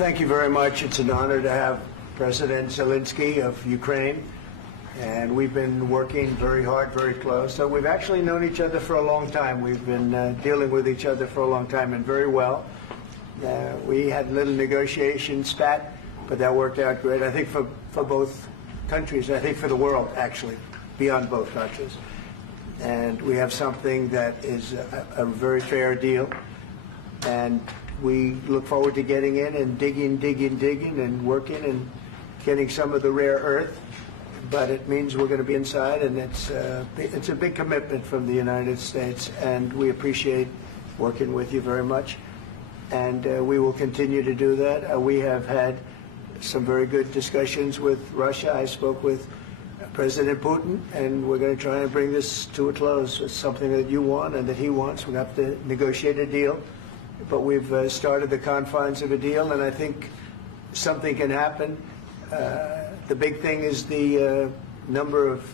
thank you very much. It's an honor to have President Zelensky of Ukraine, and we've been working very hard, very close. So we've actually known each other for a long time. We've been dealing with each other for a long time, and very well. We had a little negotiation spat, but that worked out great. I think for both countries, I think for the world, actually, beyond both countries. And we have something that is a very fair deal. And we look forward to getting in and digging and working and getting some of the rare earth. But it means we're going to be inside, and it's a big commitment from the United States, and we appreciate working with you very much. And we will continue to do that. We have had some very good discussions with Russia. I spoke with President Putin, and we're going to try and bring this to a close. It's something that you want and that he wants. We have to negotiate a deal, but we've started the confines of a deal, and I think something can happen. The big thing is the number of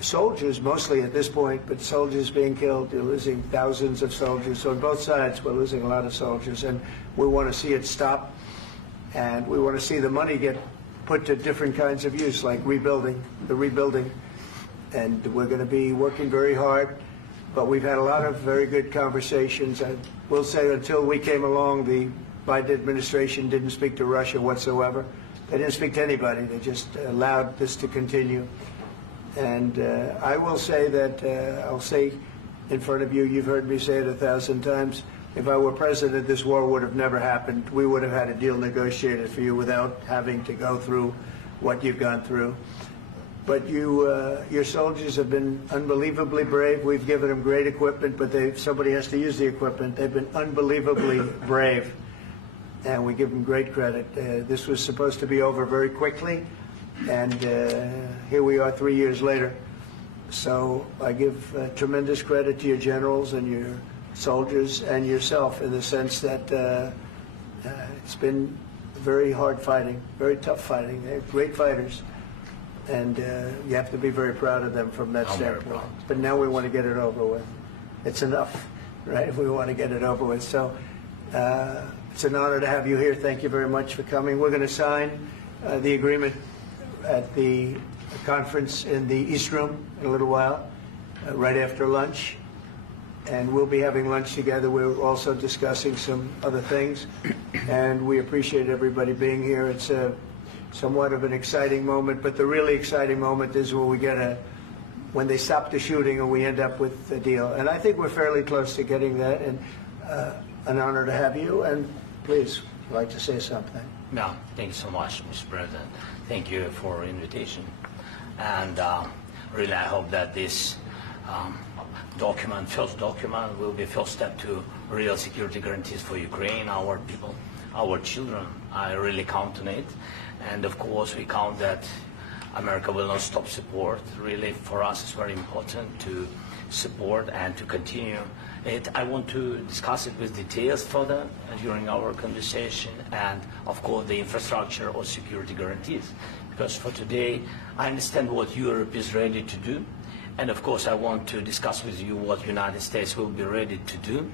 soldiers, mostly at this point, but soldiers being killed. They're losing thousands of soldiers. So on both sides, we're losing a lot of soldiers, and we want to see it stop. And we want to see the money get put to different kinds of use, like rebuilding. And we're going to be working very hard. But we've had a lot of very good conversations. I will say until we came along, the Biden administration didn't speak to Russia whatsoever. They didn't speak to anybody. They just allowed this to continue. And I will say that, I'll say in front of you, you've heard me say it 1,000 times, if I were president, this war would have never happened. We would have had a deal negotiated for you without having to go through what you've gone through. But your soldiers have been unbelievably brave. We've given them great equipment, but somebody has to use the equipment. They've been unbelievably brave, and we give them great credit. This was supposed to be over very quickly, and here we are 3 years later. So I give tremendous credit to your generals and your soldiers and yourself, in the sense that it's been very hard fighting, very tough fighting. They're great fighters, and you have to be very proud of them from that standpoint. But now we want to get it over with. It's enough, right? We want to get it over with. So it's an honor to have you here. Thank you very much for coming. We're going to sign the agreement at the conference in the East Room in a little while, right after lunch. And we'll be having lunch together. We're also discussing some other things, and we appreciate everybody being here. It's somewhat of an exciting moment, but the really exciting moment is when they stop the shooting and we end up with a deal. And I think we're fairly close to getting that, and an honor to have you. And please, if you'd like to say something. No, thank you so much, Mr. President. Thank you for the invitation. And really, I hope that this first document will be first step to real security guarantees for Ukraine, our people, our children. I really count on it. And of course, we count that America will not stop support. Really, for us, it's very important to support and to continue it. I want to discuss it with details further during our conversation, and of course, the infrastructure or security guarantees. Because for today, I understand what Europe is ready to do. And of course, I want to discuss with you what the United States will be ready to do.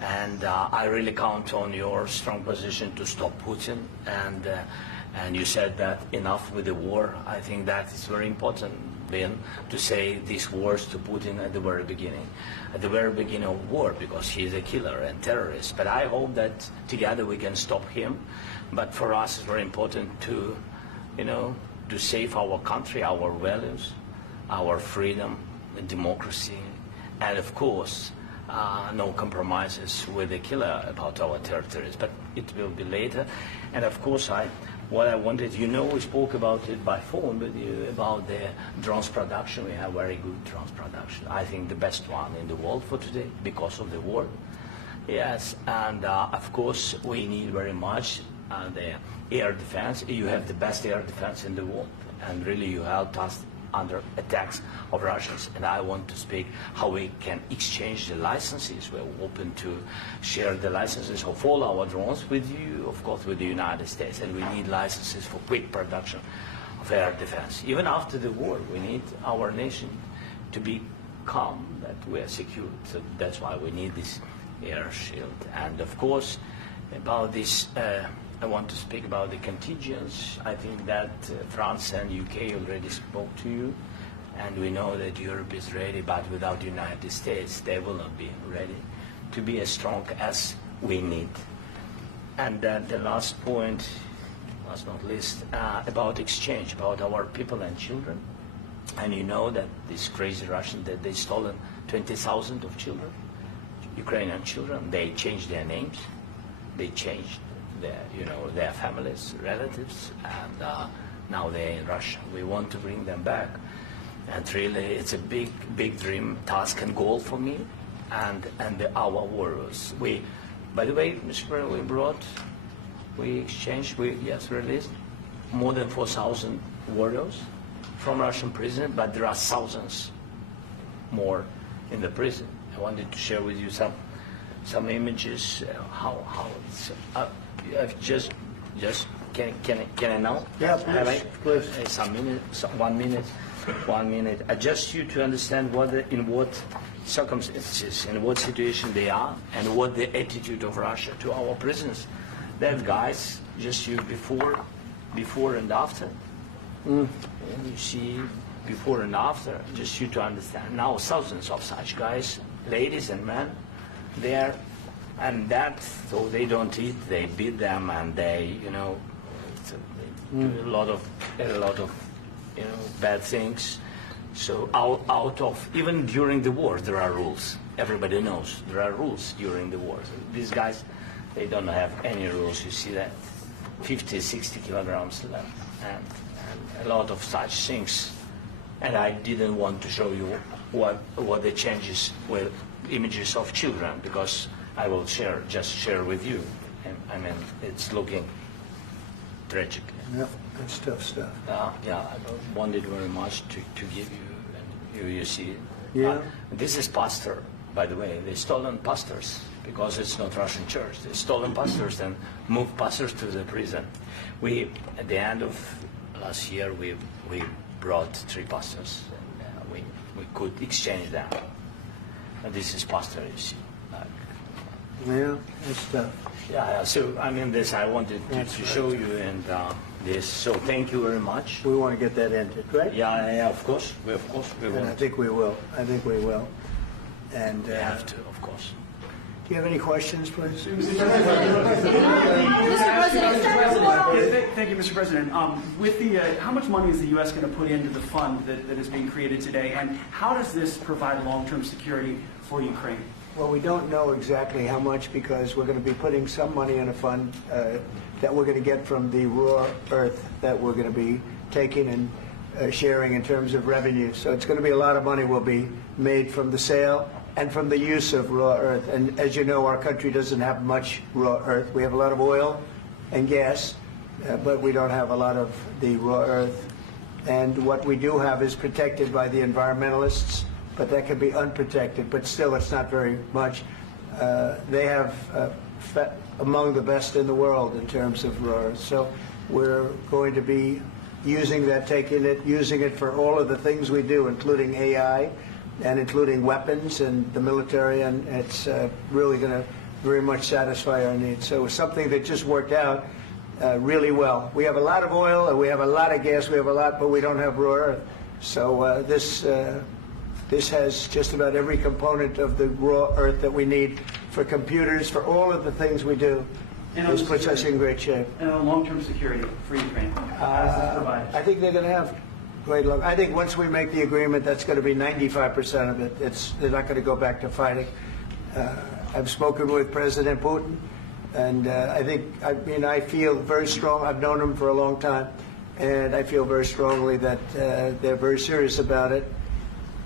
And I really count on your strong position to stop Putin. And you said that enough with the war. I think that is very important, Ben, to say these words to Putin at the very beginning of war, because he is a killer and terrorist. But I hope that together we can stop him. But for us, it's very important to, to save our country, our values, our freedom, democracy, and of course, no compromises with the killer about our territories. But it will be later. And of course, what I wanted, we spoke about it by phone with you about the drones production. We have very good drones production. I think the best one in the world for today because of the war. Yes, and of course, we need very much the air defense. You have the best air defense in the world, and really you helped us under attacks of Russians. And I want to speak how we can exchange the licenses. We're open to share the licenses of all our drones with you, of course, with the United States. And we need licenses for quick production of air defense. Even after the war, we need our nation to be calm, that we are secure. So that's why we need this air shield. And of course, about this I want to speak about the contingents. I think that France and UK already spoke to you, and we know that Europe is ready, but without the United States, they will not be ready to be as strong as we need. And then the last point, last not least, about exchange, about our people and children. And you know that these crazy Russians, that they stolen 20,000 of children, Ukrainian children. They changed their names, they changed their families, relatives, and now they're in Russia. We want to bring them back, and really, it's a big dream, task, and goal for me, and our warriors. By the way, Mr. President, we exchanged, released more than 4,000 warriors from Russian prison, but there are thousands more in the prison. I wanted to share with you some images. How it's. Can I now? Yeah, please. Some minutes, 1 minute, 1 minute. Just you to understand in what circumstances, in what situation they are, and what the attitude of Russia to our prisoners. That guys, just you before and after. And you see before and after, just you to understand. Now thousands of such guys, ladies and men, there, and that, so they don't eat, they beat them, and they, do a lot of bad things. So out of, even during the war, there are rules. Everybody knows there are rules during the war. So these guys, they don't have any rules. You see that 50, 60 kilograms left, and a lot of such things. And I didn't want to show you what the changes with images of children, because I will just share with you. And, I mean, it's looking tragic. Yeah, that's tough stuff. Yeah, I wanted very much to give you, and you see it. Yeah. This is pastor, by the way. They stolen pastors, because it's not Russian church. They stolen pastors and moved pastors to the prison. At the end of last year, we brought 3 pastors, and we could exchange them. And this is pastor, you see. Yeah, that's tough. Yeah, so I mean, this I wanted to show you, and this. So thank you very much. We want to get that ended, right? Yeah, of course. We And will. I think we will. And We have to, of course. do you have any questions, please? Thank you, Mr. President. With the, how much money is the U.S. going to put into the fund that is being created today, and how does this provide long-term security for Ukraine? Well, we don't know exactly how much, because we're going to be putting some money in a fund that we're going to get from the raw earth that we're going to be taking and sharing in terms of revenue. So it's going to be a lot of money will be made from the sale and from the use of raw earth. And as you know, our country doesn't have much raw earth. We have a lot of oil and gas, but we don't have a lot of the raw earth. And what we do have is protected by the environmentalists, but that can be unprotected, but still it's not very much. They have among the best in the world in terms of raw earth. So we're going to be using that, using it for all of the things we do, including AI and including weapons and the military, and it's really going to very much satisfy our needs. So it's something that just worked out really well. We have a lot of oil and we have a lot of gas, but we don't have raw earth. So this has just about every component of the raw earth that we need for computers, for all of the things we do. This puts us in great shape. And on long-term security for Ukraine, how does this provide? I think they're going to have great luck. I think once we make the agreement, that's going to be 95% of it. They're not going to go back to fighting. I've spoken with President Putin, and I feel very strong. I've known him for a long time, and I feel very strongly that they're very serious about it,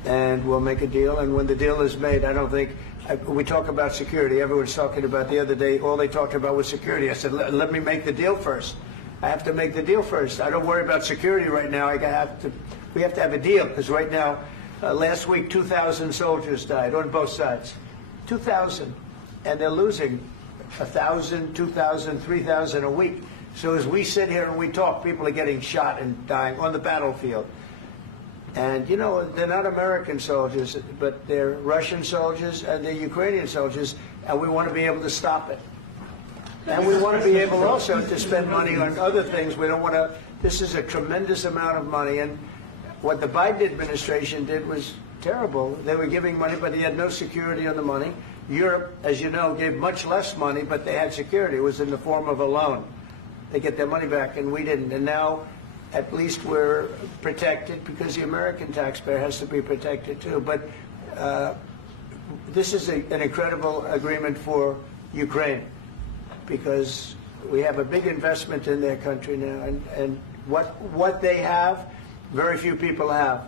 and we'll make a deal. And when the deal is made, I don't think we talk about security. Everyone's talking about the other day. All they talked about was security. I said, let me make the deal first. I have to make the deal first. I don't worry about security right now. We have to have a deal, because right now, last week, 2,000 soldiers died on both sides. 2,000, and they're losing 1,000, 2,000, 3,000 a week. So as we sit here and we talk, people are getting shot and dying on the battlefield. And, they're not American soldiers, but they're Russian soldiers and they're Ukrainian soldiers, and we want to be able to stop it. And we want to be able also to spend money on other things. We don't want to, this is a tremendous amount of money. And what the Biden administration did was terrible. They were giving money, but they had no security on the money. Europe, as you know, gave much less money, but they had security. It was in the form of a loan. They get their money back, and we didn't. And now, at least we're protected because the American taxpayer has to be protected too. But this is an incredible agreement for Ukraine because we have a big investment in their country now, and what they have, very few people have.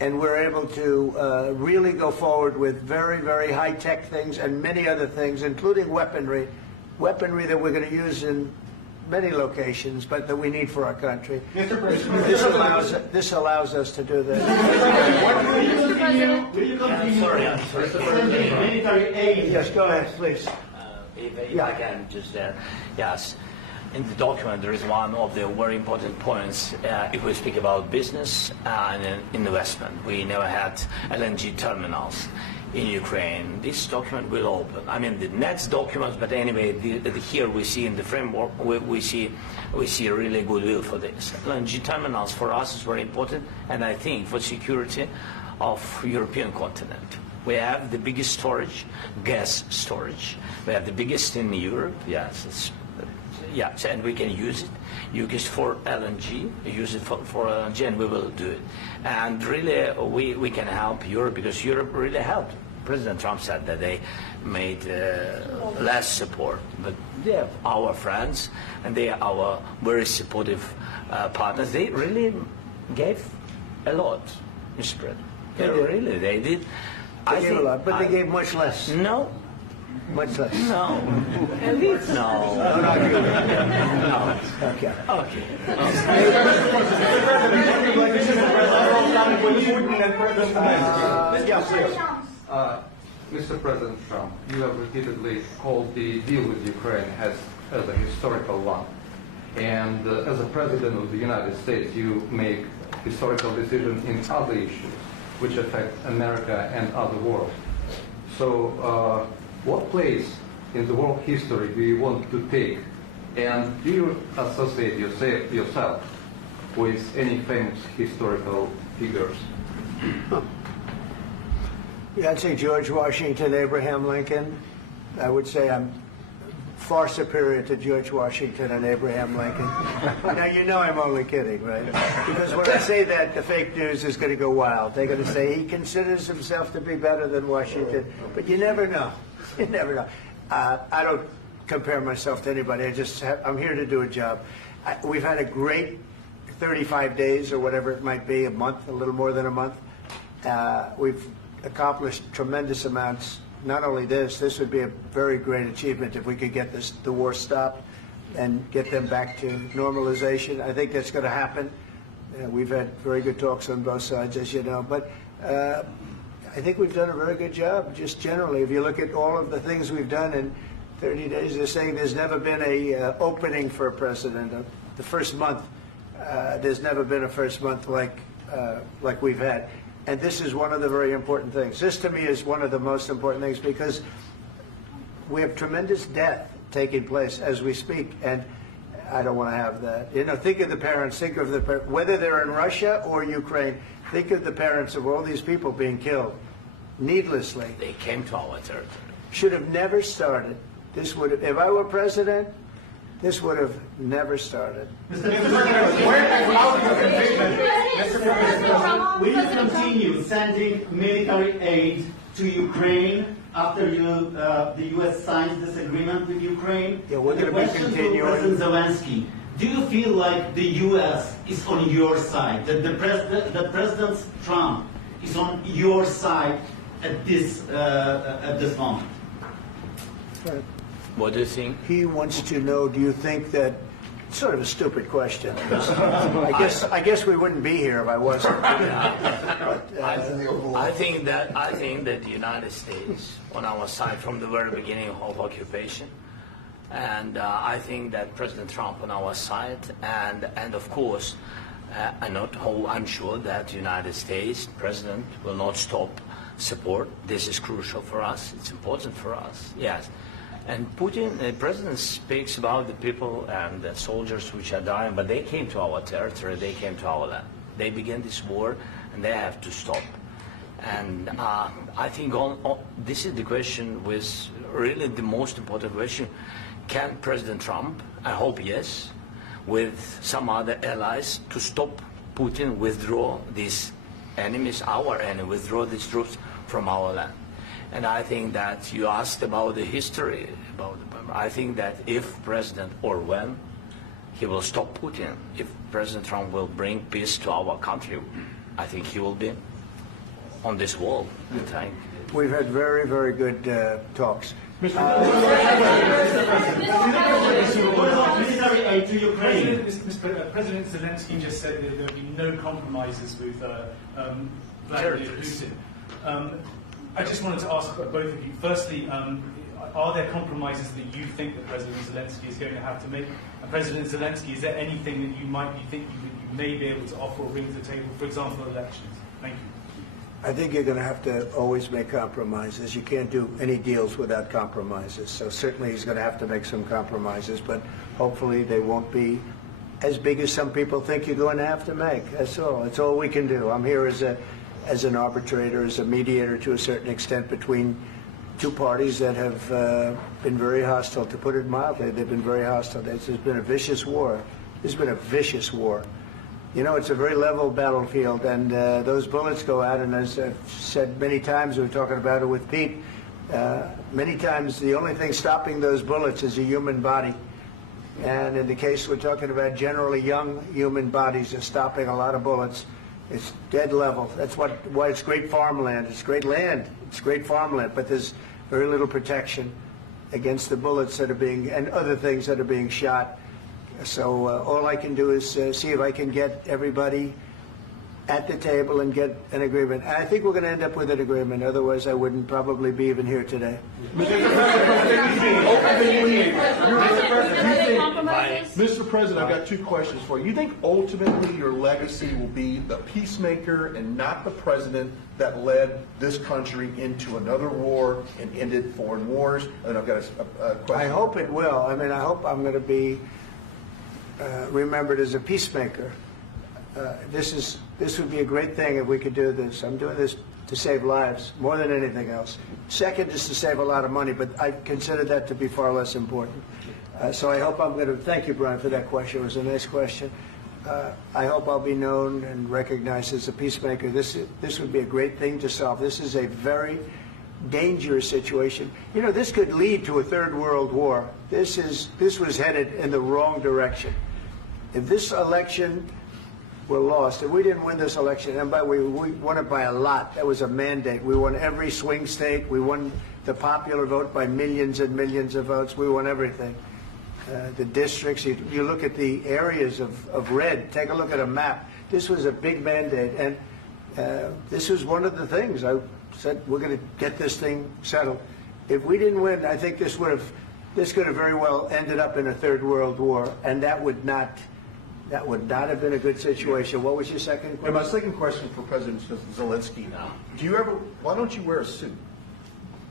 And we're able to really go forward with very, very high-tech things and many other things, including weaponry that we're going to use in many locations, but that we need for our country. Mr. President, This allows us to do this. will you continue sending military aid? Yes, go ahead, please. If I can just yes. In the document, there is one of the very important points. If we speak about business and investment, we never had LNG terminals in Ukraine. This document will open. I mean, the next documents, but anyway, here we see in the framework, we see really goodwill for this. LNG terminals for us is very important, and I think for security of European continent. We have the biggest storage, gas storage. We have the biggest in Europe. Yes, yes, and we can use it. Use it for LNG. Use it for LNG, and we will do it. And really, we can help Europe because Europe really helped. President Trump said that they made less support, but they are our friends and they are our very supportive partners. They really gave a lot, Mr. President. They did. They gave a lot, but they gave much less. No. Much less. No. No. No. Okay. Okay. Mr. President Trump, you have repeatedly called the deal with Ukraine as a historical one. And as a President of the United States, you make historical decisions in other issues which affect America and other world. So what place in the world history do you want to take? And do you associate yourself with any famous historical figures? Yeah, I'd say George Washington, Abraham Lincoln. I would say I'm far superior to George Washington and Abraham Lincoln. Now, you know I'm only kidding, right? Because when I say that, the fake news is going to go wild. They're going to say he considers himself to be better than Washington. But you never know. You never know. I don't compare myself to anybody. I'm here to do a job. We've had a great 35 days or whatever it might be, a month, a little more than a month. We've accomplished tremendous amounts. Not only this would be a very great achievement if we could get the war stopped and get them back to normalization. I think that's going to happen. We've had very good talks on both sides, as you know. But I think we've done a very good job, just generally. If you look at all of the things we've done in 30 days, they're saying there's never been a opening for a president. The first month, there's never been a first month like we've had. And this is one of the very important things. This, to me, is one of the most important things because we have tremendous death taking place as we speak, and I don't want to have that. You know, think of the parents, whether they're in Russia or Ukraine, think of the parents of all these people being killed needlessly. They came to our territory. Should have never started. This would have, if I were president, this would have never started. Mr. President, where has allowed your commitment? Mr. President, will you continue sending military aid to Ukraine after the U.S. signs this agreement with Ukraine? Yeah, we're going to be continuing. To President Zelensky, do you feel like the U.S. is on your side? That President Trump is on your side at this moment? Right. What do you think? He wants to know, do you think that, sort of a stupid question. I guess we wouldn't be here if I wasn't. I think that the United States on our side from the very beginning of occupation, and I think that President Trump on our side, and of course, I'm sure that the United States President will not stop support. This is crucial for us. It's important for us. Yes. And Putin, the president speaks about the people and the soldiers which are dying, but they came to our territory, they came to our land. They began this war, and they have to stop. And I think this is the question, with really the most important question. Can President Trump, I hope yes, with some other allies, to stop Putin, withdraw these enemies, our enemy, withdraw these troops from our land? And I think that you asked about the history, I think that if President, or when, he will stop Putin, if President Trump will bring peace to our country, I think he will be on this wall. We've had very, very good talks. What about military aid to Ukraine? President Zelensky just said that there will be no compromises with Vladimir Putin. I just wanted to ask both of you. Firstly, are there compromises that you think that President Zelensky is going to have to make? And President Zelensky, is there anything that you might be thinking that you may be able to offer or bring to the table, for example, elections? Thank you. I think you're going to have to always make compromises. You can't do any deals without compromises. So certainly he's going to have to make some compromises, but hopefully they won't be as big as some people think you're going to have to make. That's all. That's all we can do. I'm here as an arbitrator, as a mediator to a certain extent between two parties that have been very hostile. To put it mildly, they've been very hostile. There's been a vicious war. There's been a vicious war. You know, it's a very level battlefield, and those bullets go out, and as I've said many times, we were talking about it with Pete, many times the only thing stopping those bullets is a human body. And in the case we're talking about, generally young human bodies are stopping a lot of bullets. It's dead level. That's why it's great farmland. It's great land. It's great farmland, but there's very little protection against the bullets that are being, and other things that are being shot. So all I can do is see if I can get everybody at the table and get an agreement. And I think we're going to end up with an agreement. Otherwise, I wouldn't probably be even here today. Mr. President, I've got two questions for you. You think ultimately your legacy will be the peacemaker and not the president that led this country into another war and ended foreign wars? And I've got a question. I hope it will. I mean, I hope I'm going to be remembered as a peacemaker. This would be a great thing if we could do this. I'm doing this to save lives more than anything else. Second is to save a lot of money, but I consider that to be far less important. So I hope I'm going to, thank you, Brian, for that question. It was a nice question. I hope I'll be known and recognized as a peacemaker. This would be a great thing to solve. This is a very dangerous situation. You know, this could lead to a third world war. This was headed in the wrong direction. If this election were lost, if we didn't win this election, and we won it by a lot, that was a mandate. We won every swing state. We won the popular vote by millions and millions of votes. We won everything. The districts, you look at the areas of red, take a look at a map. This was a big mandate, and this was one of the things. I said, we're going to get this thing settled. If we didn't win, I think this could have very well ended up in a third world war, and that would not have been a good situation. What was your second question? And my second question for President Zelensky. Why don't you wear a suit?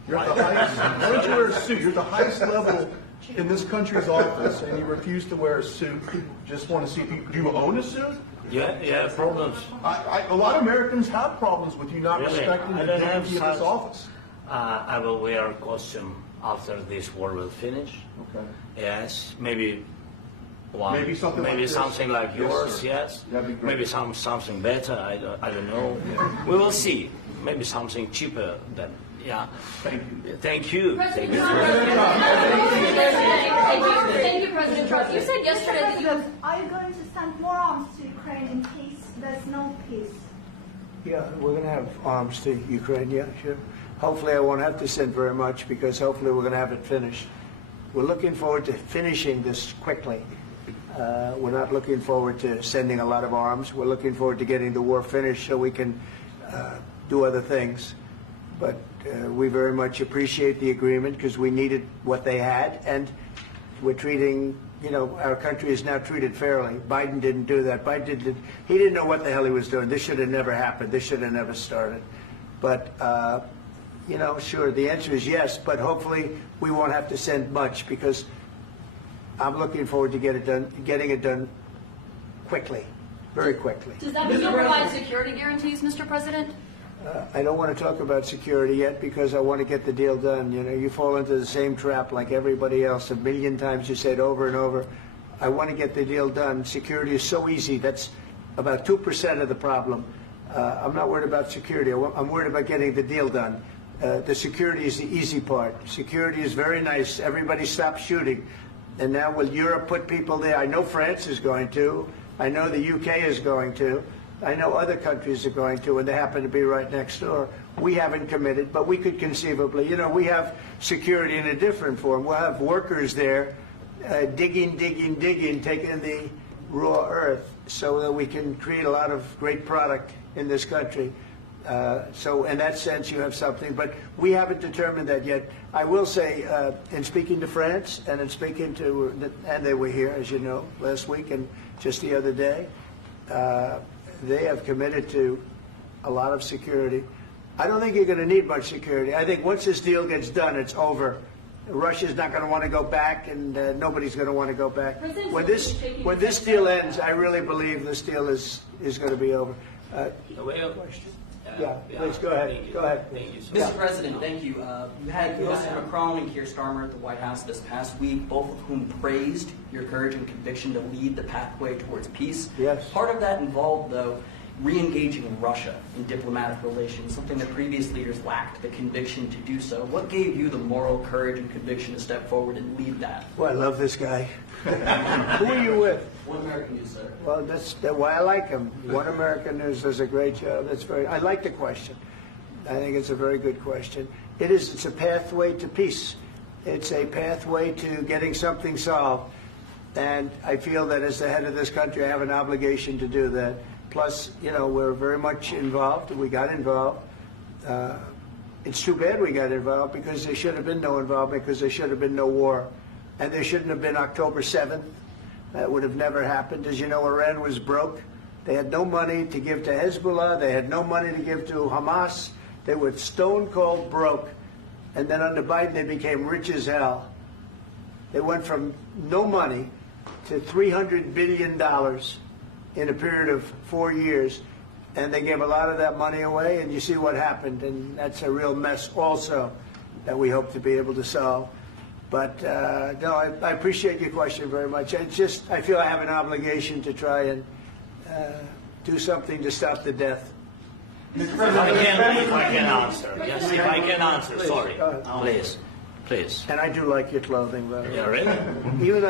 You're at the highest, why don't you wear a suit? You're at the highest level in this country's office, and you refuse to wear a suit. Just want to see if do you own a suit? Yeah, problems. A lot of Americans have problems with you not Really? respecting the dignity of this office. I will wear a costume after this war will finish. Okay. Yes, maybe one. Maybe something like this. Something like Yes, yours. sir. Yes. That'd be great. Maybe something better. I don't know. We will see. Maybe something cheaper than. Yeah. Thank you. Thank you. President Trump. Thank you, President Trump. You said yesterday that you have. Are you going to send more arms to Ukraine in case there's no peace? Yeah, we're going to have arms to Ukraine, yeah, sure. Hopefully I won't have to send very much, because hopefully we're going to have it finished. We're looking forward to finishing this quickly. We're not looking forward to sending a lot of arms. We're looking forward to getting the war finished so we can do other things. But we very much appreciate the agreement, because we needed what they had, and we're treating, you know, our country is now treated fairly. Biden didn't do that. He didn't know what the hell he was doing. This should have never happened. This should have never started. But you know, sure, the answer is yes, but hopefully we won't have to send much because I'm looking forward to getting it done quickly, very quickly. Does that mean you'll provide security guarantees, Mr. President? I don't want to talk about security yet because I want to get the deal done. You know, you fall into the same trap like everybody else. A million times you said over and over. I want to get the deal done. Security is so easy. That's about 2% of the problem. I'm not worried about security. I'm worried about getting the deal done. The security is the easy part. Security is very nice. Everybody stopped shooting. And now will Europe put people there? I know France is going to. I know the UK is going to. I know other countries are going to, and they happen to be right next door. We haven't committed, but we could conceivably. You know, we have security in a different form. We'll have workers there digging, taking the raw earth so that we can create a lot of great product in this country. So in that sense, you have something, but we haven't determined that yet. I will say, in speaking to France and in speaking to, and they were here, as you know, last week and just the other day, they have committed to a lot of security. I don't think you're going to need much security. I think once this deal gets done, it's over. Russia's not going to want to go back, and nobody's going to want to go back. When this deal ends, I really believe this deal is going to be over. Yeah, please go ahead. Go ahead. Thank you so Mr. President, thank you. You had Mr. Macron and Keir Starmer at the White House this past week, both of whom praised your courage and conviction to lead the pathway towards peace. Yes. Part of that involved, though, re-engaging Russia in diplomatic relations, something that previous leaders lacked the conviction to do so. What gave you the moral courage and conviction to step forward and lead that? Well, I love this guy. Who are you with? One American News, sir. Well, that's why I like him. One American News does a great job. I like the question. I think it's a very good question. It's a pathway to peace. It's a pathway to getting something solved. And I feel that as the head of this country, I have an obligation to do that. Plus, you know, we're very much involved. We got involved. It's too bad we got involved because there should have been no involvement because there should have been no war. And there shouldn't have been October 7th. That would have never happened. As you know, Iran was broke. They had no money to give to Hezbollah. They had no money to give to Hamas. They were stone cold broke. And then under Biden, they became rich as hell. They went from no money to $300 billion in a period of 4 years. And they gave a lot of that money away. And you see what happened. And that's a real mess also that we hope to be able to solve. But no, I appreciate your question very much. I feel I have an obligation to try and do something to stop the death. If I can answer. Yes, if I can answer. Sorry. Please. And I do like your clothing, though. Yeah, really? Even though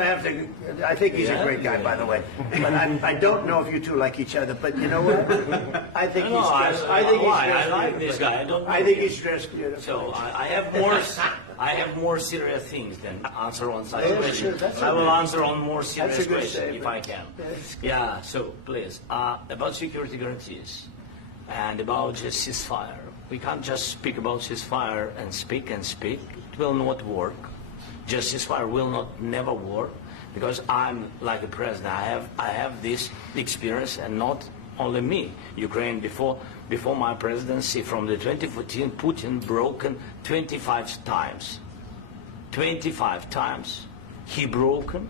I think he's a great guy, by the way. But I don't know if you two like each other. But you know what? I think he's dressed. I like this guy. I don't know. I think he's dressed beautiful. So I have more serious things than answer on such Yeah, questions. sure, I will answer on more That's serious a good questions statement. if I can. Yes. Yeah. So please, about security guarantees and about just ceasefire. We can't just speak about ceasefire and speak. It will not work. Just ceasefire will never work because I'm like a president. I have this experience, and not only me. Ukraine before my presidency, from the 2014, Putin broken 25 times. 25 times he broken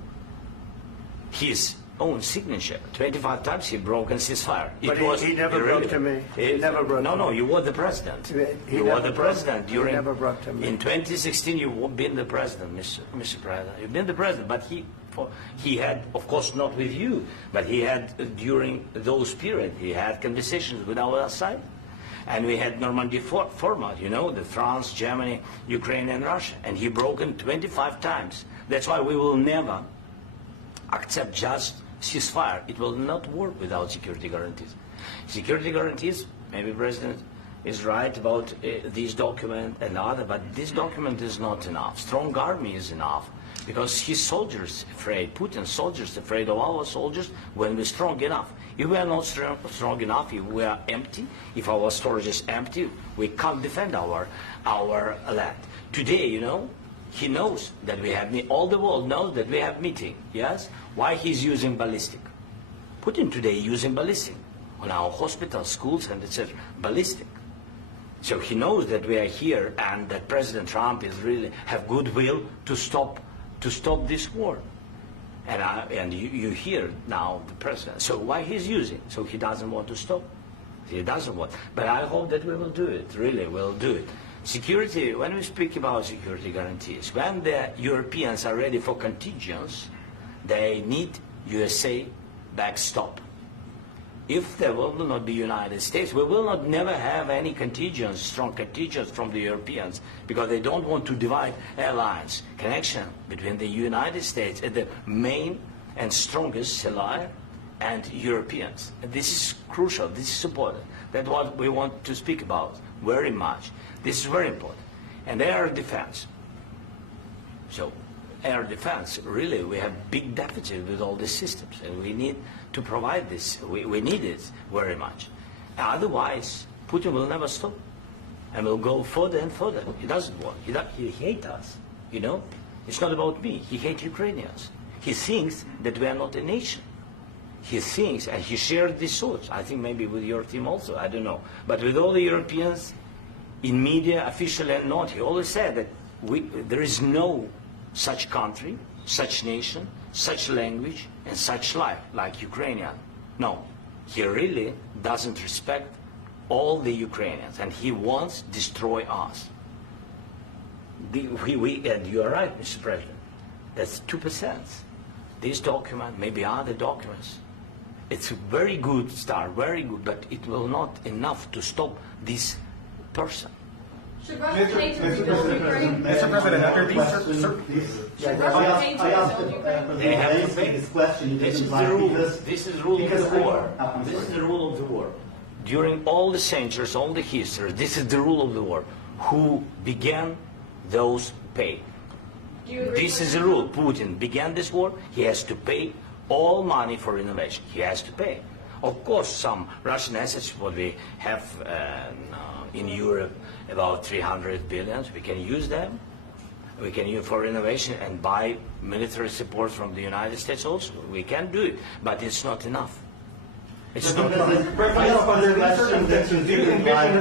his own signature. 25 times he broken ceasefire. But he never broke to me. He never broke to me. No, you were the president. He You were the president He during. never broke to me. In 2016, you've been the president, Mr. President. You've been the president, but he had, of course, not with you, but he had during those periods. He had conversations with our side, and we had Normandy format. You know, the France, Germany, Ukraine, and Russia, and he broken 25 times. That's why we will never accept just ceasefire. It will not work without security guarantees. Security guarantees, maybe President is right about this document and other, but this document is not enough. Strong army is enough because his soldiers afraid, Putin's soldiers afraid of our soldiers when we're strong enough. If we are not strong enough, if we are empty, if our storage is empty, we can't defend our land. Today, you know, he knows that we have, all the world knows that we have meeting, yes? Why he's using ballistic? Putin today using ballistic on our hospitals, schools, and etc. Ballistic. So he knows that we are here and that President Trump is really have goodwill to stop this war. And you hear now the president. So why he's using? So he doesn't want to stop. He doesn't want. But I hope that we will do it. Really, we'll do it. Security. When we speak about security guarantees, when the Europeans are ready for contingents, they need USA backstop. If there will not be United States, we will not never have any contingents, strong contingents from the Europeans, because they don't want to divide alliance connection between the United States and the main and strongest ally and Europeans. And this is crucial. This is important. That's what we want to speak about very much. This is very important. And air defense. So air defense, really, we have big deficit with all these systems, and we need to provide this. We need it very much. Otherwise, Putin will never stop, and will go further and further. He doesn't want. He hates us, you know. It's not about me. He hates Ukrainians. He thinks that we are not a nation. He thinks, and he shared these thoughts, I think maybe with your team also, I don't know. But with all the Europeans, in media, officially and not, he always said that there is no such country, such nation, such language, and such life like Ukrainian. No, he really doesn't respect all the Ukrainians, and he wants to destroy us. And you are right, Mr. President. That's 2%. This document, maybe other documents, it's a very good start, very good, but it will not enough to stop this person. Should Russia pay to rebuild Ukraine? Mr. President, under these Should Russia pay to rebuild Ukraine? They have to pay. this question. This is the rule. This is the rule of the war. This is the rule of the war. During all the centuries, all the history, this is the rule of the war. Who began, those pay. Do you agree This with is the that? rule. Putin began this war. He has to pay all money for innovation. He has to pay. Of course, some Russian assets, what we have in Europe, about 300 billion, we can use them. We can use for innovation and buy military support from the United States also. We can do it, but it's not enough. It's not enough.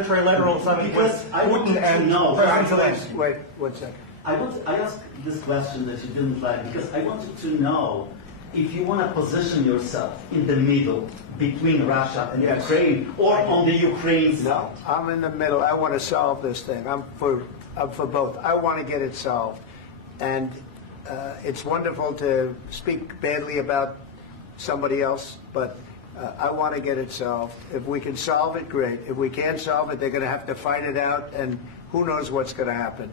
Trilateral summit Because I want Putin to and know. President Zelensky. Wait 1 second. I asked this question that you didn't like because I wanted to know if you want to position yourself in the middle between Russia and Yes. Ukraine or on the Ukraine side. No, I'm in the middle. I want to solve this thing. I'm for both. I want to get it solved. And it's wonderful to speak badly about somebody else, but I want to get it solved. If we can solve it, great. If we can't solve it, they're going to have to fight it out, and who knows what's going to happen.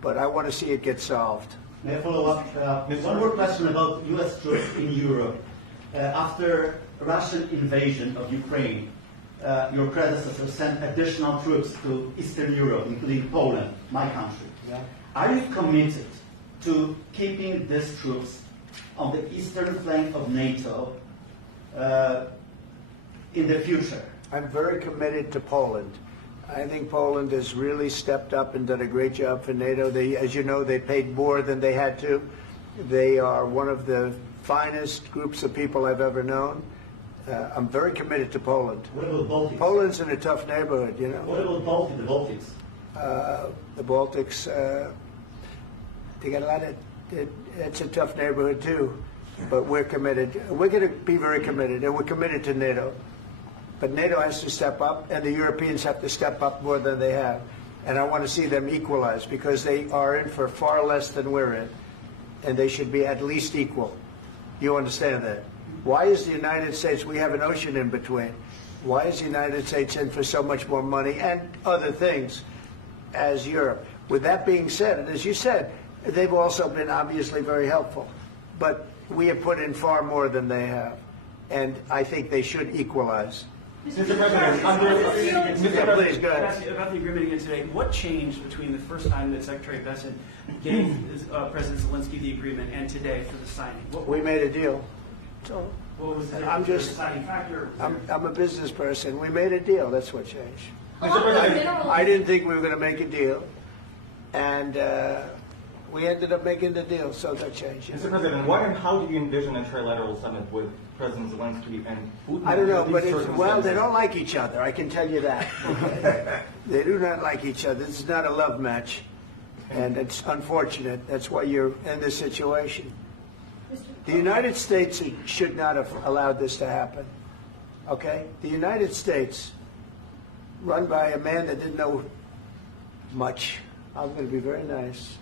But I want to see it get solved. May I follow up? One more question about U.S. troops in Europe. After Russian invasion of Ukraine, your predecessor sent additional troops to Eastern Europe, including Poland, my country. Yeah. Are you committed to keeping these troops on the eastern flank of NATO in the future? I'm very committed to Poland. I think Poland has really stepped up and done a great job for NATO. They, as you know, they paid more than they had to. They are one of the finest groups of people I've ever known. I'm very committed to Poland. What about Baltics? Poland's in a tough neighborhood, you know. What about the Baltics? The Baltics, they got a lot of, it's a tough neighborhood too. But we're committed. We're going to be very committed, and we're committed to NATO. But NATO has to step up, and the Europeans have to step up more than they have. And I want to see them equalize, because they are in for far less than we're in. And they should be at least equal. You understand that? Why is the United States, we have an ocean in between. Why is the United States in for so much more money and other things as Europe? With that being said, and as you said, they've also been obviously very helpful. But we have put in far more than they have. And I think they should equalize. Mr. President, Please, go ahead. about the agreement again today, what changed between the first time that Secretary Bessent gave President Zelensky the agreement and today for the signing? We made a deal. So What was the I'm just- deciding factor? I'm a business person. We made a deal. That's what changed. Along with the minerals- I didn't think we were going to make a deal, and we ended up making the deal, so that changed. Mr. President, what and how do you envision a trilateral summit with President Zelensky and Putin. I don't know, but These well, they circumstances. don't like each other. I can tell you that. They do not like each other. This is not a love match, and it's unfortunate. That's why you're in this situation. The United States should not have allowed this to happen. Okay? The United States, run by a man that didn't know much. I'm going to be very nice.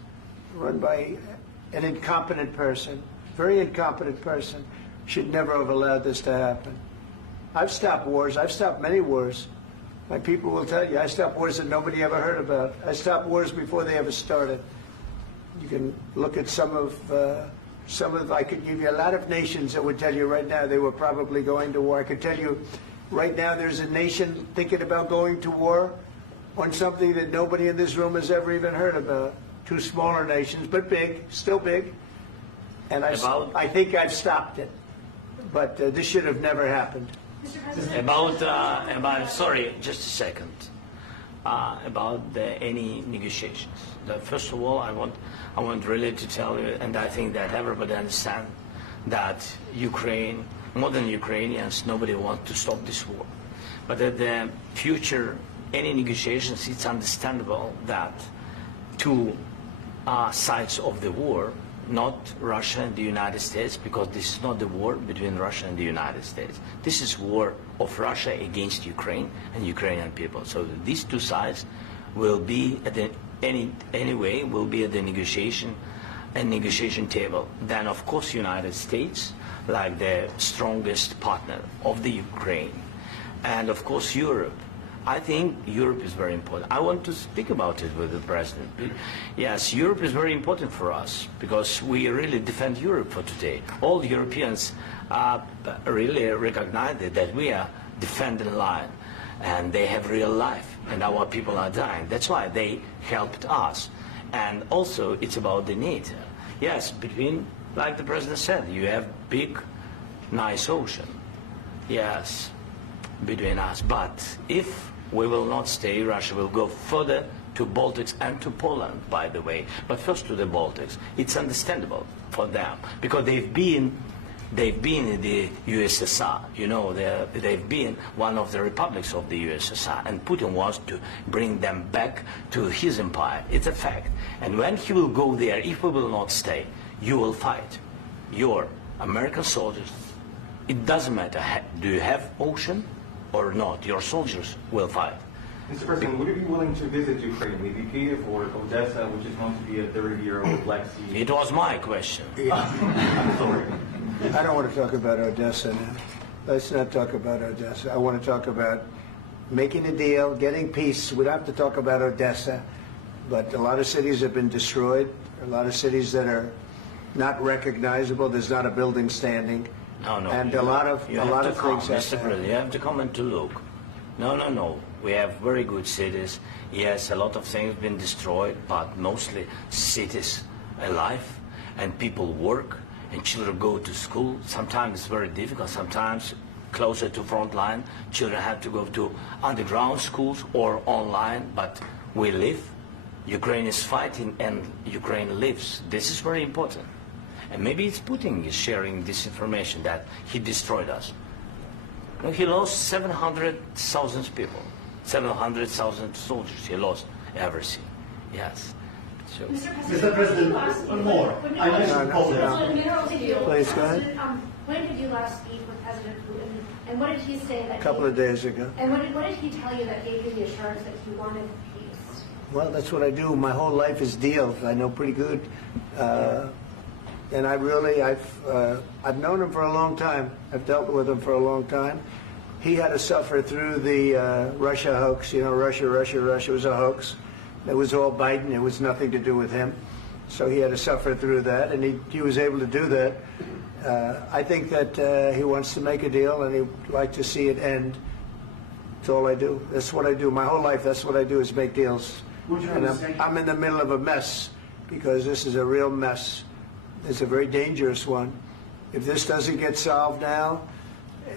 Run by an incompetent person, very incompetent person, should never have allowed this to happen. I've stopped wars. I've stopped many wars. My people will tell you, I stopped wars that nobody ever heard about. I stopped wars before they ever started. You can look at some of, I could give you a lot of nations that would tell you right now they were probably going to war. I could tell you right now there's a nation thinking about going to war on something that nobody in this room has ever even heard about. Two smaller nations, but big, still big. And I think I've stopped it. But this should have never happened. Mr. President, About sorry, just a second. About any negotiations. First of all, I want really to tell you, and I think that everybody understands that Ukraine, more than Ukrainians, nobody wants to stop this war. But at the future, any negotiations, it's understandable that two sides of the war, not Russia and the United States, because this is not the war between Russia and the United States. This is war of Russia against Ukraine and Ukrainian people. So these two sides will be at the anyway will be at the negotiation table. Then of course United States, like the strongest partner of the Ukraine, and of course Europe. I think Europe is very important. I want to speak about it with the President. Yes, Europe is very important for us because we really defend Europe for today. All Europeans really recognize that we are defending line and they have real life and our people are dying. That's why they helped us. And also it's about the NATO. Yes, between, like the President said, you have big, nice ocean. Yes, between us. But if we will not stay, Russia will go further to Baltics and to Poland, by the way. But first to the Baltics. It's understandable for them because they've been in the USSR. You know, they've been one of the republics of the USSR, and Putin wants to bring them back to his empire. It's a fact. And when he will go there, if we will not stay, you will fight. Your American soldiers, it doesn't matter, do you have ocean or not, your soldiers will fight. Mr. President, would you be willing to visit Ukraine, maybe Kyiv or Odessa, which is known to be a dirty area of the Black Sea? It was my question. I'm sorry. I don't want to talk about Odessa now. Let's not talk about Odessa. I want to talk about making a deal, getting peace. We don't have to talk about Odessa, but a lot of cities have been destroyed. A lot of cities that are not recognizable. There's not a building standing. No, and a lot of things. Mr. President, you have to come and to look. No. We have very good cities. Yes, a lot of things have been destroyed, but mostly cities alive, and people work, and children go to school. Sometimes it's very difficult. Sometimes closer to front line, children have to go to underground schools or online. But we live. Ukraine is fighting, and Ukraine lives. This is very important. And maybe it's Putin is sharing this information that he destroyed us. No, he lost 700,000 people, 700,000 soldiers. He lost everything. Yes. So. Mr. President, one more. I mentioned Poland. Please, go ahead. When did you last speak with President Putin, and what did he say? A couple of days ago. And what did he tell you that gave you the assurance that he wanted peace? Well, that's what I do. My whole life is deals. I know pretty good. And I've known him for a long time. I've dealt with him for a long time. He had to suffer through the Russia hoax. You know, Russia was a hoax. It was all Biden. It was nothing to do with him. So he had to suffer through that, and he was able to do that. I think that he wants to make a deal, and he'd like to see it end. That's all I do. That's what I do. My whole life, that's what I do is make deals. And I'm in the middle of a mess because this is a real mess. It's a very dangerous one. If this doesn't get solved now,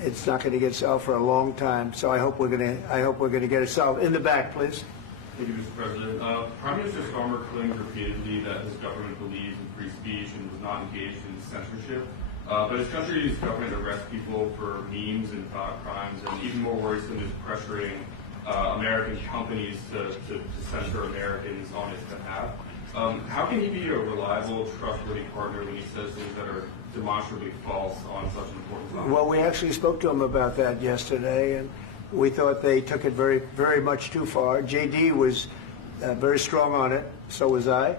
it's not going to get solved for a long time. So I hope we're going to get it solved. In the back, please. Thank you, Mr. President. Prime Minister Starmer claimed repeatedly that his government believes in free speech and was not engaged in censorship. But his country's government arrests people for memes and thought crimes, and even more worrisome is pressuring American companies to censor Americans on his behalf. How can he be a reliable, trustworthy partner when he says things that are demonstrably false on such an important topic? Well, we actually spoke to him about that yesterday, and we thought they took it very, very much too far. JD was very strong on it. So was I.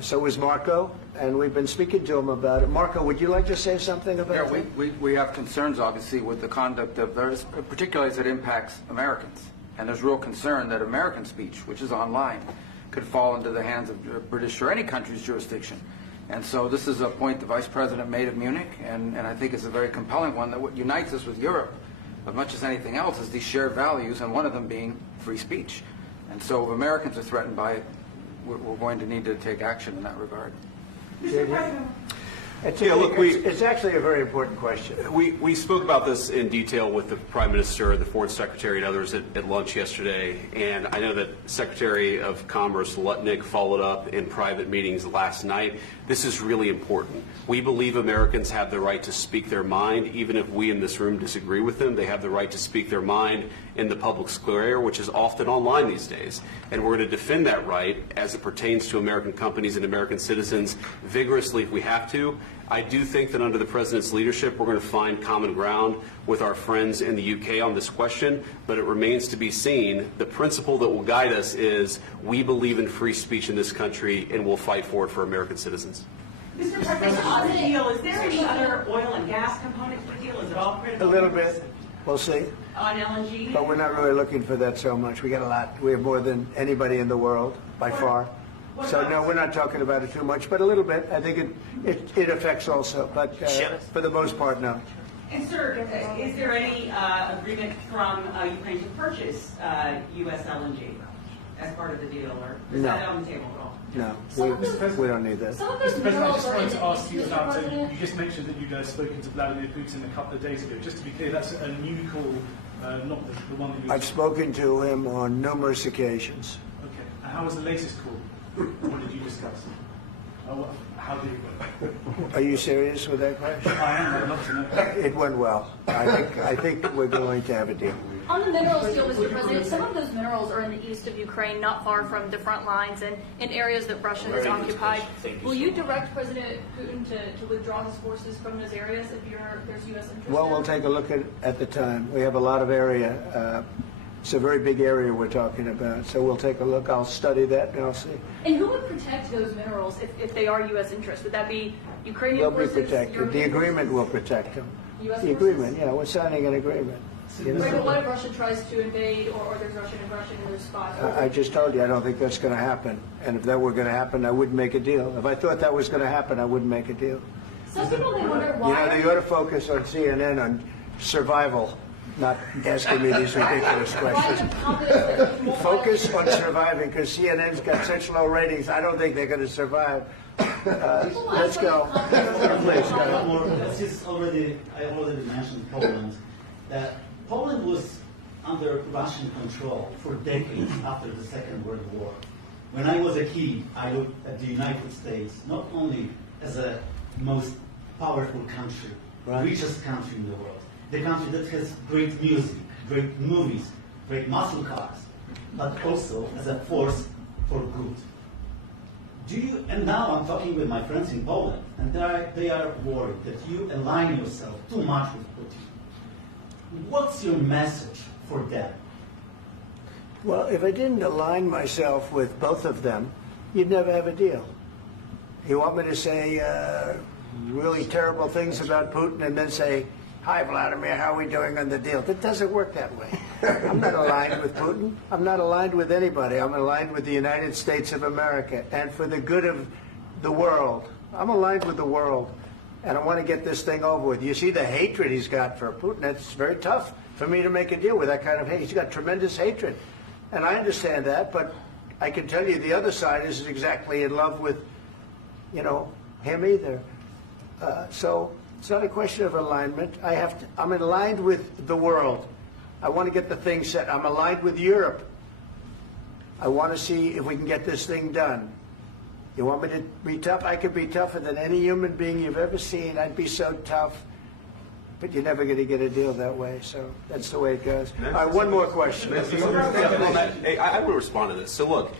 So was Marco. And we've been speaking to him about it. Marco, would you like to say something about that? Yeah, we have concerns, obviously, with the conduct of those, particularly as it impacts Americans. And there's real concern that American speech, which is online, could fall into the hands of British or any country's jurisdiction. And so this is a point the Vice President made at Munich, and I think it's a very compelling one that what unites us with Europe, as much as anything else, is these shared values, and one of them being free speech. And so if Americans are threatened by it, we're going to need to take action in that regard. Mr. President. It's actually a very important question. We spoke about this in detail with the Prime Minister, the Foreign Secretary, and others at lunch yesterday. And I know that Secretary of Commerce Lutnick followed up in private meetings last night. This is really important. We believe Americans have the right to speak their mind, even if we in this room disagree with them. They have the right to speak their mind in the public square, which is often online these days. And we're going to defend that right as it pertains to American companies and American citizens vigorously if we have to. I do think that under the President's leadership, we're going to find common ground with our friends in the UK on this question, but it remains to be seen. The principle that will guide us is we believe in free speech in this country, and we'll fight for it for American citizens. Mr. President, on the deal, is there any other oil and gas component to the deal? Is it all critical? A little bit. We'll see. On LNG? But we're not really looking for that so much. We got a lot. We have more than anybody in the world, by far. So no, we're not talking about it too much, but a little bit. I think it affects also, but for the most part, no. And sir, is there any agreement from Ukraine to purchase U.S. LNG as part of the deal, or is that on the table at all? No, we don't need that. Mr. President, I just wanted to ask you about, you just mentioned that you guys spoken to Vladimir Putin a couple of days ago. Just to be clear, that's a new call, not the one that you... I've spoken to him on numerous occasions. Okay. And how was the latest call? What did you discuss? How did it go? Are you serious with that question? I am. I'd love to know. It went well. I think we're going to have a deal. On the minerals deal, Mr. President, some of those minerals are in the east of Ukraine, not far from the front lines and in areas that Russia has occupied. Will you direct President Putin to withdraw his forces from those areas if there's U.S. interest? Well, we'll take a look at the time. We have a lot of area. It's a very big area we're talking about, so we'll take a look. I'll study that, and I'll see. And who would protect those minerals if they are U.S. interests? Would that be Ukrainian forces? They'll be protected. The agreement will protect them. The agreement, yeah, we're signing an agreement. Right, but what if Russia tries to invade or there's Russian aggression in those spots? I just told you I don't think that's going to happen. And if that were going to happen, I wouldn't make a deal. If I thought that was going to happen, I wouldn't make a deal. Some people may wonder why... They ought to focus on CNN on survival, not asking me these ridiculous questions. Focus on surviving, because CNN's got such low ratings. I don't think they're going to survive. Let's go. Please, go. I already mentioned Poland. Poland was under Russian control for decades after the Second World War. When I was a kid, I looked at the United States not only as a most powerful country, richest country in the world, the country that has great music, great movies, great muscle cars, but also as a force for good. And now I'm talking with my friends in Poland, and they are worried that you align yourself too much with Putin. What's your message for them? Well, if I didn't align myself with both of them, you'd never have a deal. You want me to say really terrible things about Putin and then say, "Hi, Vladimir, how are we doing on the deal?" That doesn't work that way. I'm not aligned with Putin. I'm not aligned with anybody. I'm aligned with the United States of America. And for the good of the world, I'm aligned with the world. And I want to get this thing over with. You see the hatred he's got for Putin. It's very tough for me to make a deal with that kind of hate. He's got tremendous hatred. And I understand that, but I can tell you the other side isn't exactly in love with, him either. So it's not a question of alignment. I'm aligned with the world. I want to get the thing set. I'm aligned with Europe. I want to see if we can get this thing done. You want me to be tough? I could be tougher than any human being you've ever seen. I'd be so tough. But you're never going to get a deal that way, so that's the way it goes. All right, one more question. Hey, I will respond to this. So look,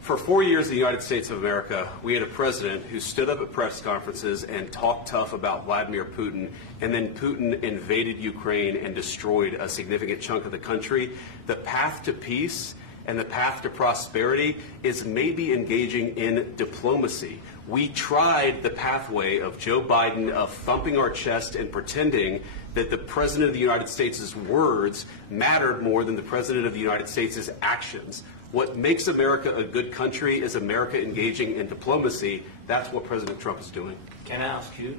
for 4 years in the United States of America, we had a president who stood up at press conferences and talked tough about Vladimir Putin, and then Putin invaded Ukraine and destroyed a significant chunk of the country. The path to peace and the path to prosperity is maybe engaging in diplomacy. We tried the pathway of Joe Biden of thumping our chest and pretending that the President of the United States' words mattered more than the President of the United States' actions. What makes America a good country is America engaging in diplomacy. That's what President Trump is doing. Can I ask you?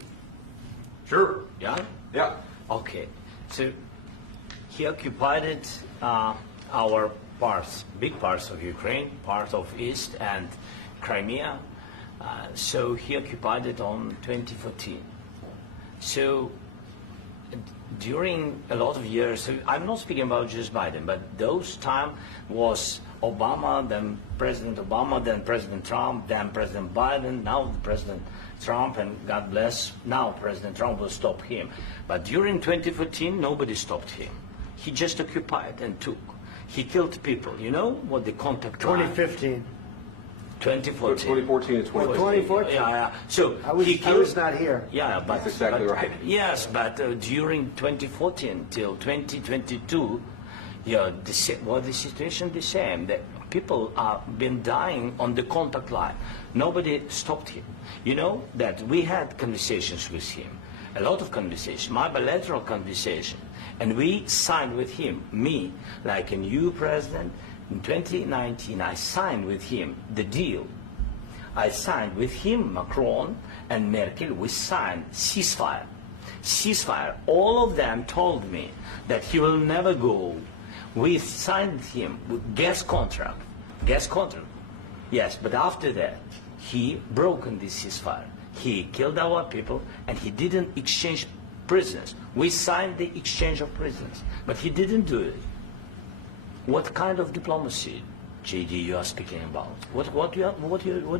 Sure. Yeah? Yeah. Okay. So he occupied our parts, big parts of Ukraine, part of East and Crimea. So he occupied it on 2014. So during a lot of years, so I'm not speaking about just Biden, but those time was Obama, then President Obama, then President Trump, then President Biden, now President Trump, and God bless, now President Trump will stop him. But during 2014, nobody stopped him. He just occupied and took. He killed people. You know what the contact line? 2015. 2014 2014. and 2015. 2014. Yeah. So I was not here. Yeah, but that's exactly right. Yes, but during 2014 till 2022, yeah, the situation the same. The people have been dying on the contact line. Nobody stopped him. You know that we had conversations with him, a lot of conversations, my bilateral conversation, and we signed with him, me, like a new president. In 2019, I signed with him the deal. I signed with him, Macron and Merkel, we signed ceasefire. Ceasefire. All of them told me that he will never go. We signed him with gas contract. Gas contract. Yes, but after that, he broken this ceasefire. He killed our people and he didn't exchange prisoners. We signed the exchange of prisoners, but he didn't do it. What kind of diplomacy, JD, you are speaking about? What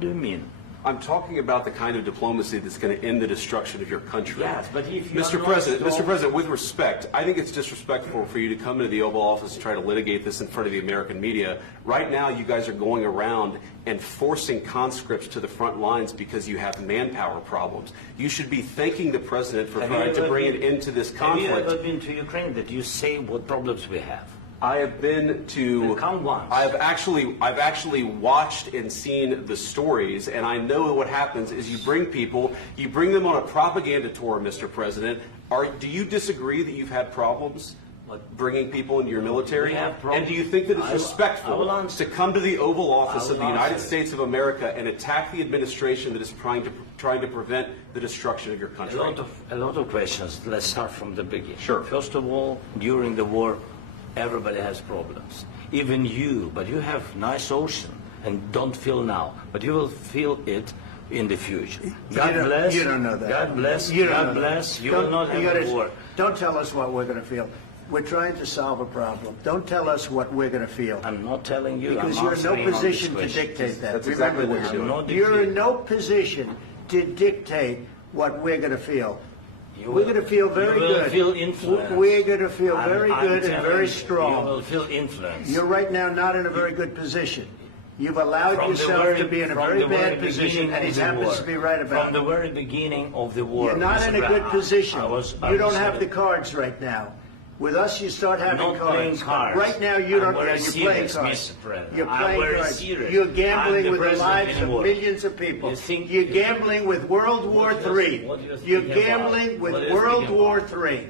do you mean? I'm talking about the kind of diplomacy that's going to end the destruction of your country. Yes, but if you Mr. President, with respect, I think it's disrespectful for you to come into the Oval Office and try to litigate this in front of the American media. Right now, you guys are going around and forcing conscripts to the front lines because you have manpower problems. You should be thanking the President for trying to bring an end to this conflict. Have you ever been to Ukraine that you say what problems we have? I have been to. Count once. I've actually watched and seen the stories, and I know what happens is you bring them on a propaganda tour, Mr. President. Do you disagree that you've had problems bringing people into your military? And do you think that it's respectful to come to the Oval Office of the United States of America and attack the administration that is trying to prevent the destruction of your country? A lot of questions. Let's start from the beginning. Sure. First of all, during the war, everybody has problems. Even you, but you have nice ocean and don't feel now, but you will feel it in the future. God bless. You don't know that. God bless. You don't God know bless. that. You will not have a war. Don't tell us what we're going to feel. We're trying to solve a problem. Don't tell us what we're going to feel. I'm not telling you. Because I'm you're in no answering on position this to question. dictate that. That's Remember exactly what you're this. doing. You're in no position to dictate what we're going to feel. You We're will- going to feel very you will good. Feel influence. We're going to feel very I'm good and telling very you, strong. You will feel influence. You're right now not in a very good position. You've allowed From the yourself very- to be in a from very the very bad position, beginning and he of the happens war. to be right about From the it. very beginning of the war. You're not Mr. in a good Brown, position. I You don't was have the cards right now. With us, you start having not playing cards. cards. Right now, you I'm don't. very You're playing serious, cards. Mr. President. You're I'm playing very cards. serious. You're I'm gambling the with the president lives of anymore. millions of people. You think- You're gambling with World War What do you- III. what do you think You're about? gambling with What do you World think War about? III.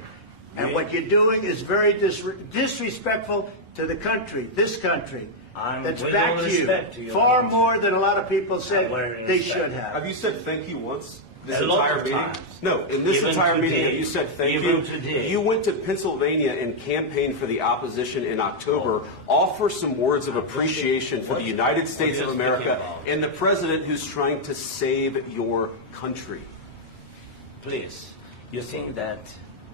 And what you're doing is very disrespectful to the country, this country. I'm That's with back all to you. respect to your Far country. more than a lot of people say very they respect. should have. Have you said thank you once? This A lot entire of meeting? times. No, in this Even entire meeting, today. have you said thank Even you? today. You went to Pennsylvania and campaigned for the opposition in October. Offer some words of appreciation for the United States are of you America speaking about? and the president who's trying to save your country. Please, you think that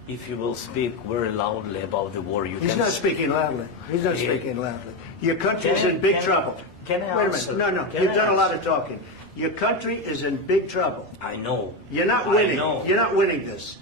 if you will speak very loudly about the war, you He's can... not speaking loudly. He's not Yeah. speaking loudly. Your country's Can I- in big can I- trouble. can I Wait a answer? minute. No, Can you've I done a lot answer? of talking. Your country is in big trouble. I know. You're not winning. I know. You're not winning this.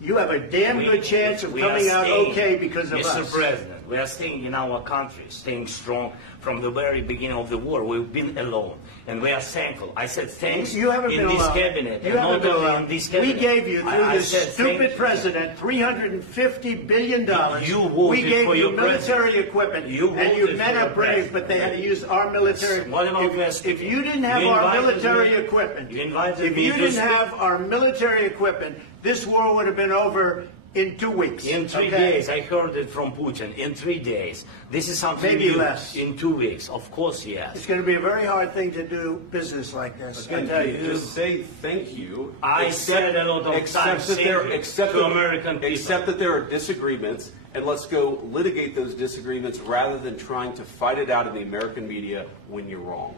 You have a damn good chance of coming out okay because of us. Mr. President, we are staying in our country, staying strong from the very beginning of the war. We've been alone, and we are thankful. I said thanks you haven't in been this alone. cabinet. You haven't been alone. In this cabinet. We gave you, through I this said stupid president, $350 billion. You voted we gave for you your military president. equipment, You and you voted men for are your brave, president. but they had to use our military. What about If you didn't have You our invited military me. equipment, You invited if me you to didn't speak. have our military equipment, this war would have been over in 2 weeks. In 3 days, I heard it from Putin. In 3 days, this is something Maybe new. less. In 2 weeks, of course, yes. It's going to be a very hard thing to do business like this. I tell you. Just say thank you. I said a lot of times that there, thank you except to that, American people. Except that there are disagreements, and let's go litigate those disagreements rather than trying to fight it out in the American media when you're wrong.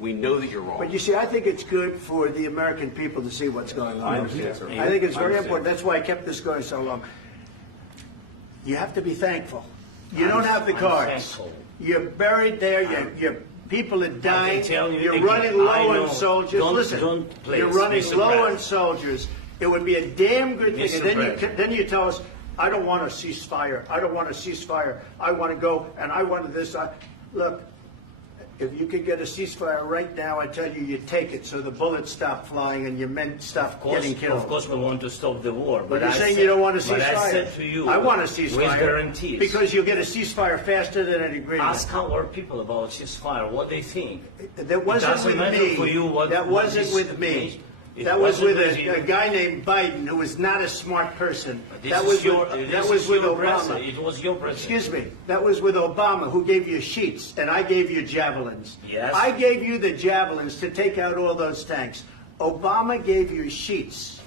We know that you're wrong. But you see, I think it's good for the American people to see what's going on. I understand, sir. I think it's I very understand. important. That's why I kept this going so long. You have to be thankful. You don't have the I'm cards. thankful. You're buried there. Your people are dying. tell you You're again, running I low know. on soldiers. Don't- Listen, don't please, you're running Mr. low on President. soldiers. It would be a damn good thing. Mr. And then President. then you tell us, I don't want a ceasefire. I don't want a ceasefire. I want to go and I want this. Look, if you could get a ceasefire right now, I tell you, you take it so the bullets stop flying and your men stop getting killed. Of course, we want to stop the war. But you're I saying said- you don't want a But ceasefire. I said to you, I want a ceasefire. with guarantees. Because you'll get a ceasefire faster than an agreement. Ask our people about ceasefire, what they think. That wasn't It doesn't with matter me. for you what, that what wasn't is- with me. It That was wasn't with you. a guy named Biden, who was not a smart person. This That is was your- with, this that was is with your Obama. president. It was your president. Excuse me. That was with Obama, who gave you sheets, and I gave you javelins. Yes. I gave you the javelins to take out all those tanks. Obama gave you sheets.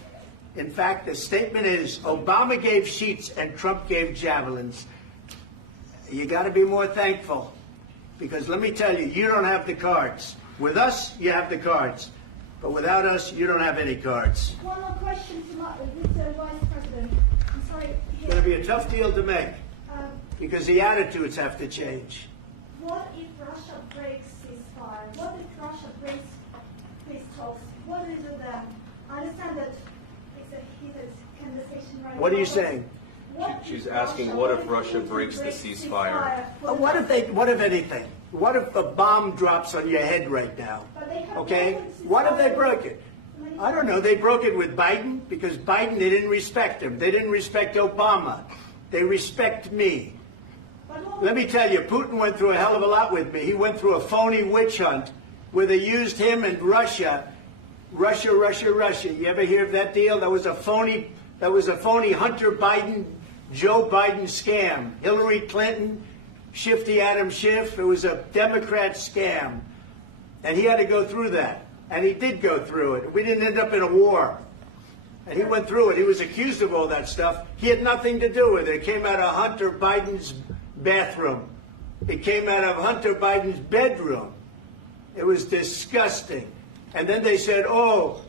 In fact, the statement is Obama gave sheets and Trump gave javelins. You got to be more thankful, because let me tell you, you don't have the cards. With us, you have the cards. But without us, you don't have any cards. One more question to Mr. Vice President. I'm sorry. It's going to be a tough deal to make, Um, because the attitudes have to change. What if Russia breaks ceasefire? What if Russia breaks peace talks? What is it then? I understand that it's a heated conversation right now. What are you but saying? what She's if asking, what if Russia breaks the ceasefire? What if anything? What if a bomb drops on your head right now? Okay? What if they broke it? I don't know. They broke it with Biden because Biden, they didn't respect him. They didn't respect Obama. They respect me. Let me tell you, Putin went through a hell of a lot with me. He went through a phony witch hunt where they used him and Russia. Russia. You ever hear of that deal? That was a phony Hunter Biden, Joe Biden scam. Hillary Clinton, Shifty Adam Schiff. It was a Democrat scam. And he had to go through that. And he did go through it. We didn't end up in a war. And he went through it. He was accused of all that stuff. He had nothing to do with it. It came out of Hunter Biden's bathroom. It came out of Hunter Biden's bedroom. It was disgusting. And then they said, oh,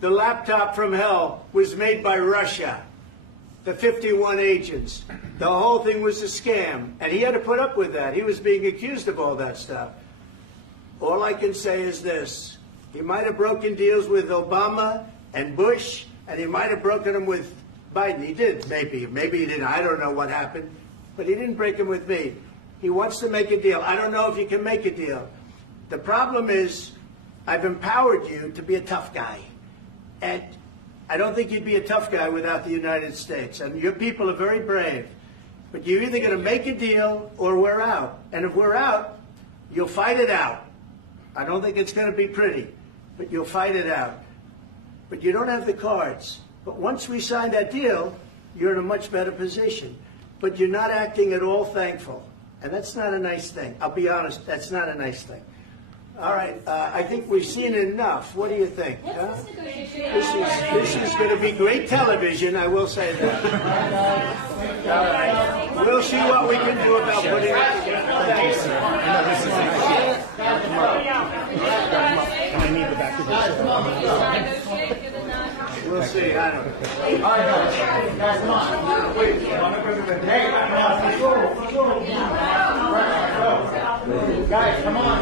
the laptop from hell was made by Russia. The 51 agents. The whole thing was a scam. And he had to put up with that. He was being accused of all that stuff. All I can say is this. He might have broken deals with Obama and Bush, and he might have broken them with Biden. He did, maybe. Maybe he didn't. I don't know what happened. But he didn't break them with me. He wants to make a deal. I don't know if you can make a deal. The problem is I've empowered you to be a tough guy. And I don't think you'd be a tough guy without the United States. And your people are very brave. But you're either going to make a deal or we're out. And if we're out, you'll fight it out. I don't think it's going to be pretty, but you'll fight it out. But you don't have the cards. But once we sign that deal, you're in a much better position. But you're not acting at all thankful. And that's not a nice thing. I'll be honest, that's not a nice thing. All right, I think we've seen enough. What do you think? Huh? This is going to be great television, I will say that. All right. We'll see what we can do about putting it together. Thanks. And I need the back of the We'll see. I don't know. Guys, come on. Wait, hey, guys, come on.